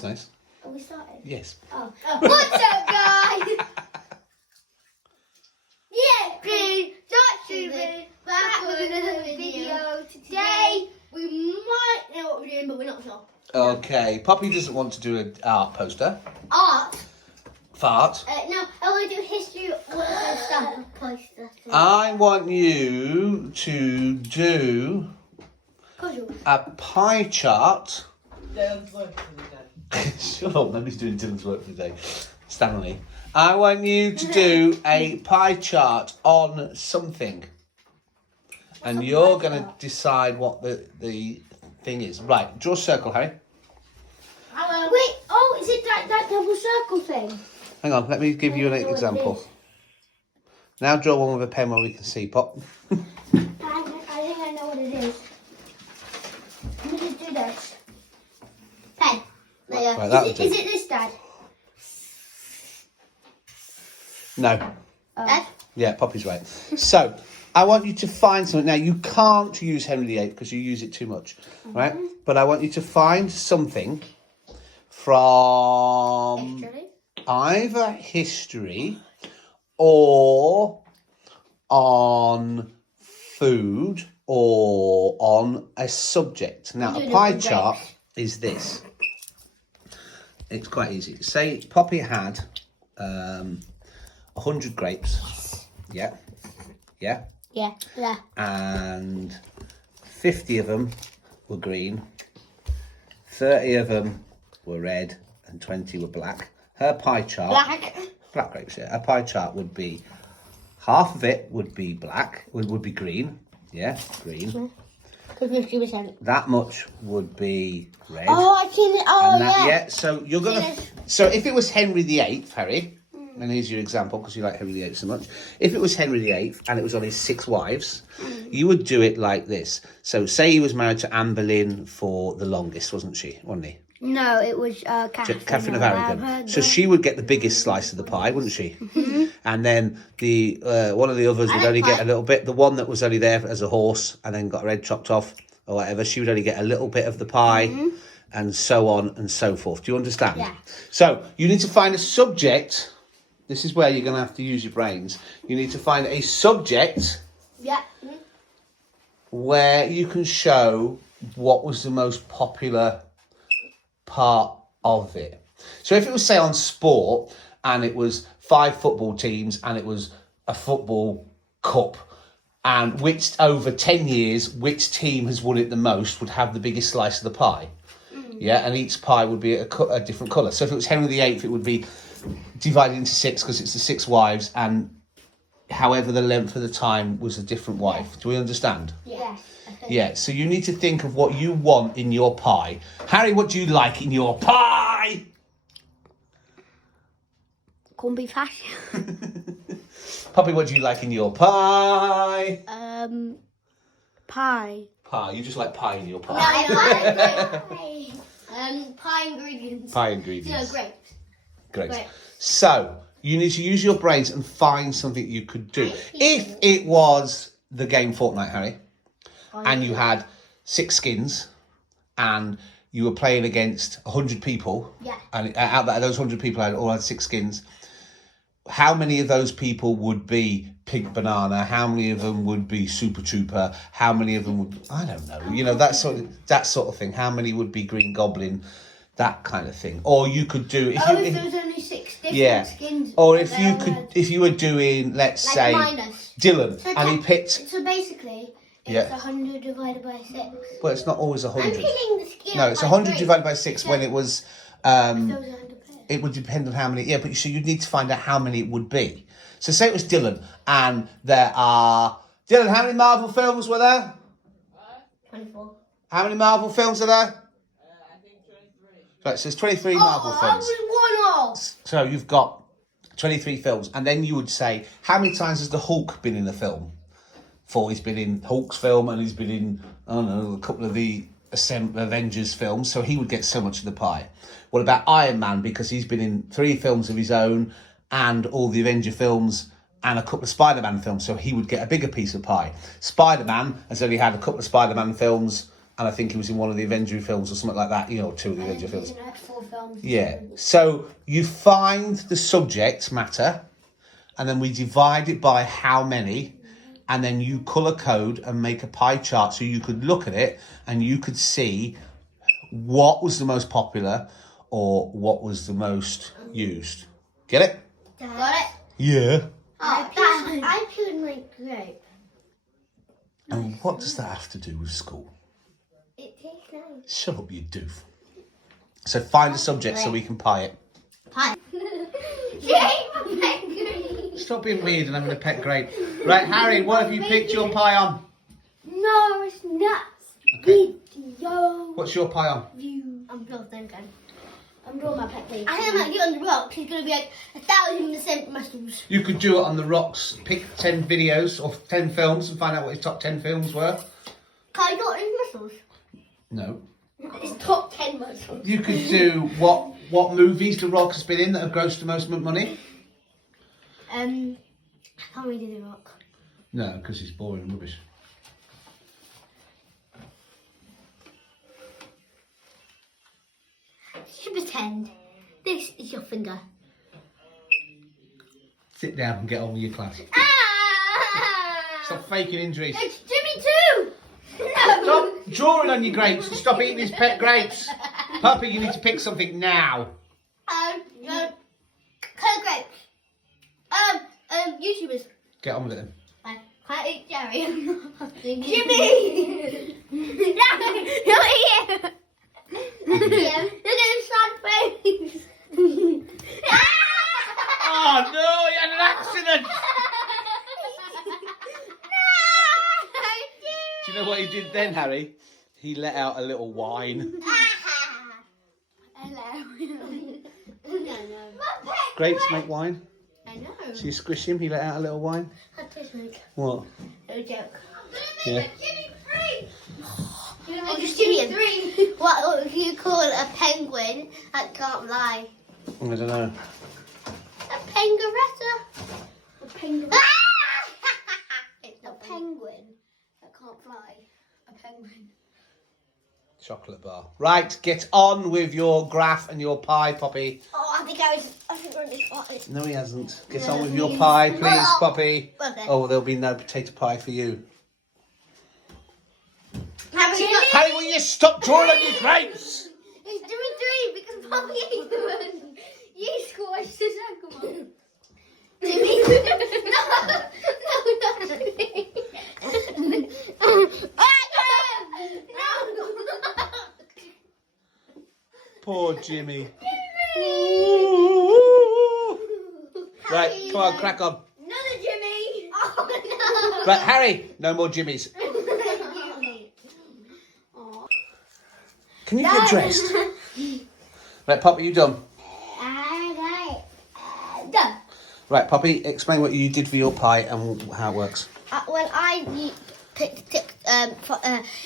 That's nice. Have we started? Yes. Oh. What's up, guys? Yeah, please, back with another video. Today, we might know what we're doing, but we're not sure. Okay, Poppy doesn't want to do an art poster. Art? Fart. No, I want to do history stamp poster. I want you to do a pie chart. Dylan's work for the day. Shut up, nobody's doing Dylan's work for the day. Stanley. I want you to do a pie chart on something. And you're going to decide what the thing is. Right, draw a circle, Harry. Wait, oh, is it that double circle thing? Hang on, let me give you an example. Now draw one with a pen where we can see, Pop. I think I know what it is. Let me just do this. Pen. There you go. Right, is it this, Dad? No. Dad? Yeah, Poppy's right. So, I want you to find something. Now, you can't use Henry VIII because you use it too much, right? But I want you to find something from either history or on food or on a subject. Now, a pie chart is this. It's quite easy. Say Poppy had 100 grapes. Yeah. Yeah. Yeah. Yeah. And 50 of them were green, 30 of them were red, and 20 were black. Her pie chart... Black grapes, yeah. Her pie chart would be, half of it would be black, would be green. Yeah, green. 50%. That much would be red. Oh, I seen it. Oh, and that, yeah. So you're going to... So if it was Henry VIII, Harry, and here's your example because you like Henry VIII so much. If it was Henry VIII and it was on his 6 wives, you would do it like this. So say he was married to Anne Boleyn for the longest, wasn't she? Wasn't he? No, it was Catherine of Aragon. So she would get the biggest slice of the pie, wouldn't she? And then the one of the others would only get a little bit. The one that was only there as a horse and then got her head chopped off or whatever, she would only get a little bit of the pie and so on and so forth. Do you understand? Yeah. So you need to find a subject. This is where you're going to have to use your brains. You need to find a subject where you can show what was the most popular part of it. So if it was, say, on sport and it was 5 football teams and it was a football cup and which over 10 years, which team has won it the most would have the biggest slice of the pie. Yeah, and each pie would be a different colour. So if it was Henry VIII, it would be divided into 6 because it's the 6 wives and however the length of the time was a different wife. Do we understand? Yes. Yeah, so you need to think of what you want in your pie. Harry, what do you like in your pie? Corned beef hash. Poppy, what do you like in your pie? Pie. Pie, you just like pie in your pie. Pie. Pie ingredients. Pie ingredients. No, grapes. Great. So, you need to use your brains and find something you could do. If it was the game Fortnite, Harry, and you had 6 skins and you were playing against 100 people, and out of those 100 people all had 6 skins, how many of those people would be Pink Banana? How many of them would be Super Trooper? How many of them would, I don't know, you know, that sort of thing. How many would be Green Goblin? That kind of thing. Or you could do... If there was only 6 different skins. Or if you were doing, let's say, Dylan, and he picked... So basically... It's 100 divided by 6. Well, it's not always 100. I'm killing the skin. No, it's 100 divided by 6 when it was... There was 100 players. It would depend on how many... Yeah, but so you'd need to find out how many it would be. So say it was Dylan, and there are... Dylan, how many Marvel films were there? 24. How many Marvel films are there? I think 23. Right, so there's 23 Marvel films. I was one off. So you've got 23 films, and then you would say, how many times has the Hulk been in the film? 4, he's been in Hulk's film, and he's been in, I don't know, a couple of the Avengers films, so he would get so much of the pie. What about Iron Man? Because he's been in 3 films of his own, and all the Avenger films, and a couple of Spider-Man films, so he would get a bigger piece of pie. Spider-Man has only had a couple of Spider-Man films, and I think he was in one of the Avenger films or something like that. You know, 2 of the Avenger films. Like 4 films. Yeah. So you find the subject matter, and then we divide it by how many, and then you colour code and make a pie chart so you could look at it and you could see what was the most popular or what was the most used. Get it? Got it? Yeah. I could like grape. And what does that have to do with school? It tastes nice. Shut up, you doof. So find a subject so we can pie it. Pie. Grape. Stop being weird and having a pet grape. Right, Harry, what have you picked your pie on? No, it's nuts. Okay. Video. What's your pie on? View. I'm building. I'm drawing my pet page. I think I might do it on the rocks. It's going to be like 1,000% muscles. You could do it on the rocks. Pick 10 videos or 10 films and find out what his top 10 films were. Can I do it in muscles? No. It's top 10 muscles. You could do what movies The Rock has been in that have grossed the most money. I can't really do the rock. No, because it's boring and rubbish. Just pretend this is your finger. Sit down and get on with your class. Ah! Stop faking injuries. It's Jimmy too. No. Stop drawing on your grapes and stop eating his pet grapes. Puppy, you need to pick something now. Colour grapes. YouTubers. Get on with it then. Can I eat Jerry? Jimmy! No, here! Look at his sad face! Oh no, you had an accident! Do you know what he did then, Harry? He let out a little whine. Hello. No. Grapes make wine. I know. So you squish him, he let out a little whine. That tastes like What? no joke. Yeah. Jimmy 3! Oh, just Jimmy 3! What do you call a penguin that can't fly? I don't know. A penguin. A penguin. It's not a penguin that can't fly. A penguin. Chocolate bar. Right, get on with your graph and your pie, Poppy. Oh, I think I already got it. No, he hasn't. Get on with your pie, please, Poppy. Okay. Oh, there'll be no potato pie for you. Jimmy? Harry, will you stop drawing on your grapes? It's Jimmy 3 because Poppy ate the one. You squashed the second one. Jimmy? No, not Jimmy. Poor Jimmy. Right, come on, crack on. Another Jimmy. Oh, no. Right, Harry, no more Jimmys. Can you get dressed? Right, Poppy, you done? Done. Right, Poppy, explain what you did for your pie and how it works. Well, I picked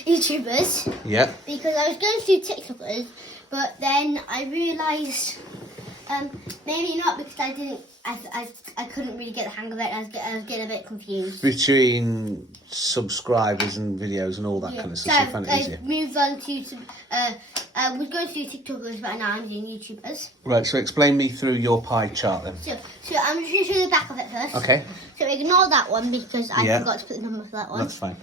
YouTubers Yeah. because I was going to do TikTokers, but then I realised maybe not because I didn't. I couldn't really get the hang of it. I was getting a bit confused. Between subscribers and videos and all that kind of stuff, so you find it I easier. moved on to some. I was going to do TikTokers, but now I'm doing YouTubers. Right, so explain me through your pie chart then. So I'm just going to show you the back of it first. Okay, So ignore that one because I Yeah. forgot to put the number for that one. that's fine.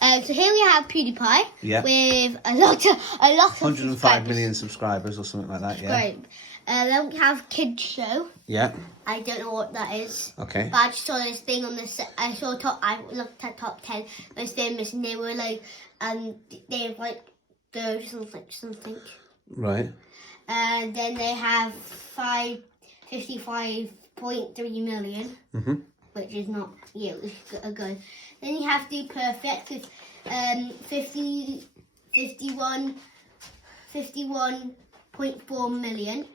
So here we have PewDiePie Yeah. with a lot of 105 subscribers. million subscribers or something like that, yeah. Great. Then we have Kids Show. Yeah, I don't know what that is. okay. But I just saw this thing on this. I looked at top 10 most famous, and they were like, they were like, go to something. Right. And then they have 55.3 million, which is not, it's good. Then you have Do Perfect with 51.4 million,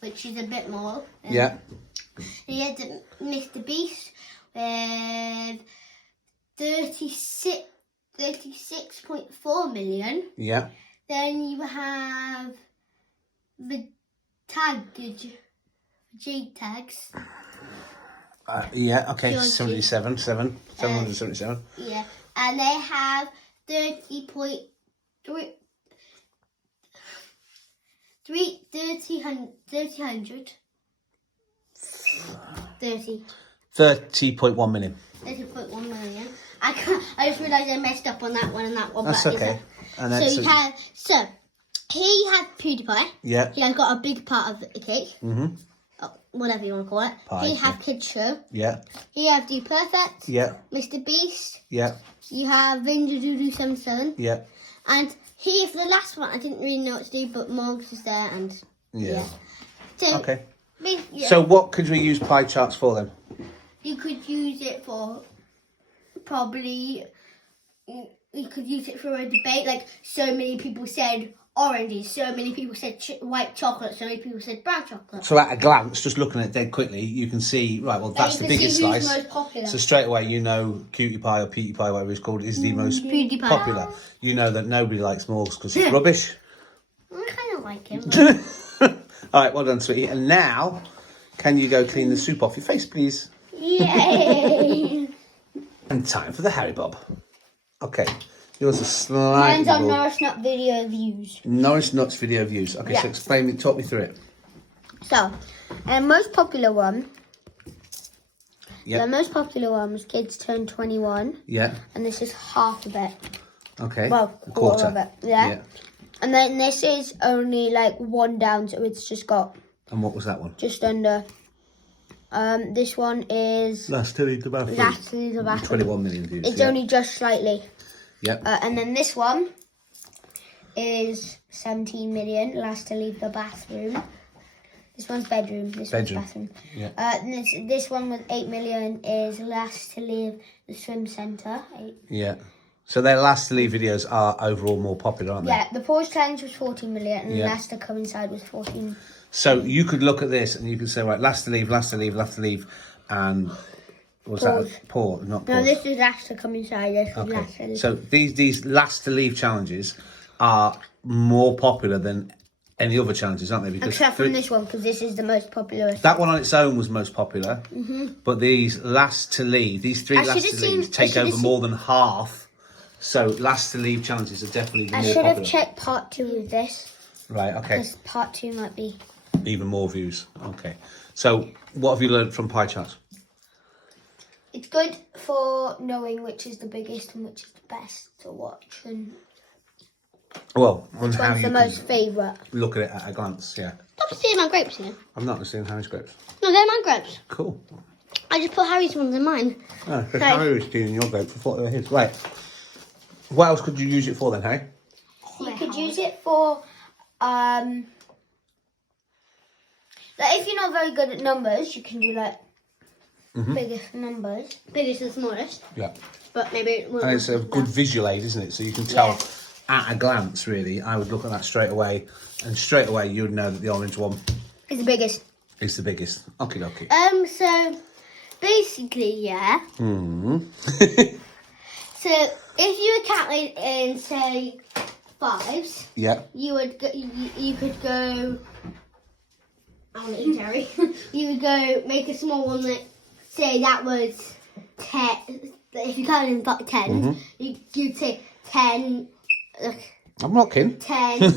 which is a bit more. Yeah. Then you had Mr. Beast with 36.4 million. Yeah. Then you have the G tags. Yeah, okay, Georgie. 777. Yeah. And they have 30.2 300. 30. 30.1 million. 30.1 million. I just realised I messed up on that one and that one. That's but okay. And So then, you have here you have PewDiePie. yeah. He has got a big part of the cake. Mm-hmm. Oh, whatever you want to call it. Pie, Here you have yeah. Kids Show. Yeah. Here you have Do Perfect. Yeah. Mr. Beast. Yeah. You have Vinja Doodoo 77. Yeah. And here for the last one, I didn't really know what to do, but Morgs was there and Yeah. So, Okay. Yeah. So what could we use pie charts for then? You could use it for probably. You could use it for a debate. Like so many people said oranges, so many people said white chocolate, so many people said brown chocolate. So at a glance, just looking at it dead quickly, you can see, right, well, that's the biggest see who's slice. most popular. So straight away, you know Cutie Pie or Pewdie Pie, whatever it's called, is the most PewDiePie. popular. You know that nobody likes Morgs because it's rubbish. I kind of like him. All right, well done, sweetie. And now, can you go clean the soup off your face, please? Yay! And time for the Harry Bob. Okay, yours is slightly Mine's on more- Norris Nut video views. Norris Nuts video views. Okay, Yeah. so explain me, talk me through it. So, most popular one. Yep. The most popular one was Kids Turn 21, Yeah. and this is half of it. Okay. Well, A quarter of it. Yeah. And then this is only like one down, so it's just got And what was that one? just under. This one is Last to leave the bathroom. Last to Leave the Bathroom. 21 million views. It's yeah. only just slightly. Yep. And then this one is 17 million. Last to Leave the Bathroom. This one's bedroom. This Bedroom. one's bathroom. Yeah. And this one with 8 million is Last to Leave the Swim Centre. Yeah. So their last to leave videos are overall more popular, aren't they? Yeah, the Pause Challenge was 14 million, and Yeah. Last to Come Inside was 14. So you could look at this and you could say, right, last to leave, last to leave, last to leave, and was Pause. that pause? Not pause. No, this is Last to Come Inside. This was Last to Okay. Leave. So these last to leave challenges are more popular than any other challenges, aren't they? Because Except from this one, because this is the most popular. that one on its own was most popular, but these last to leave, these three I last should've to leave seen- I take should've over more than half. So last to leave challenges are definitely the I more should have popular. checked part 2 of this, Right. Okay. because part 2 might be. Even more views. Okay. So what have you learned from pie charts? It's good for knowing which is the biggest and which is the best to watch, and Well, on which how one's you the can most favourite. look at it at a glance. Yeah. Stop seeing my grapes here. I'm not seeing Harry's grapes. No, they're my grapes. Cool. I just put Harry's ones in mine. Oh, because Right. Harry was stealing your grapes. I thought they were his. Right. What else could you use it for then, Harry? You could use it for, like if you're not very good at numbers, you can do like biggest numbers, biggest and smallest. Yeah. But maybe. And it's a good visual aid, isn't it? So you can tell at a glance, really. I would look at that straight away, and straight away you would know that the orange one It's the biggest. is the biggest. Okie dokie. So basically, yeah. So if you were counting in say fives, Yeah. you would go, you could go. I want to eat Jerry. You would go make a small one that say that was 10. If you count in like 10, you'd say 10. I'm not kidding. 10,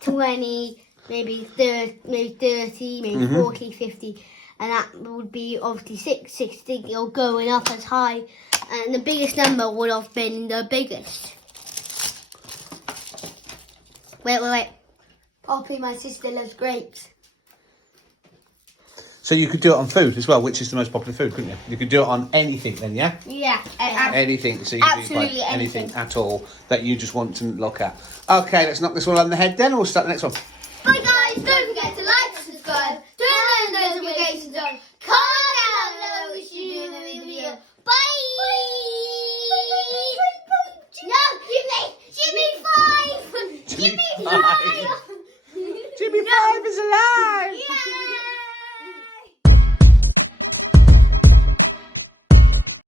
20, maybe 30, maybe 40, 50. And that would be obviously 60 or going up as high. And the biggest number would have been the biggest. Wait. Poppy, my sister, loves grapes. So you could do it on food as well, which is the most popular food, couldn't you? You could do it on anything then, yeah? Yeah. Anything. So you can do Absolutely like anything anything. at all that you just want to look at. Okay, let's knock this one on the head then, and we'll start the next one. Bye guys, don't forget to like, subscribe, turn on those notifications on. Comment down below which you do in the video. Bye! No, give me 5! Give me 5! Jimmy 5 is alive! Yeah!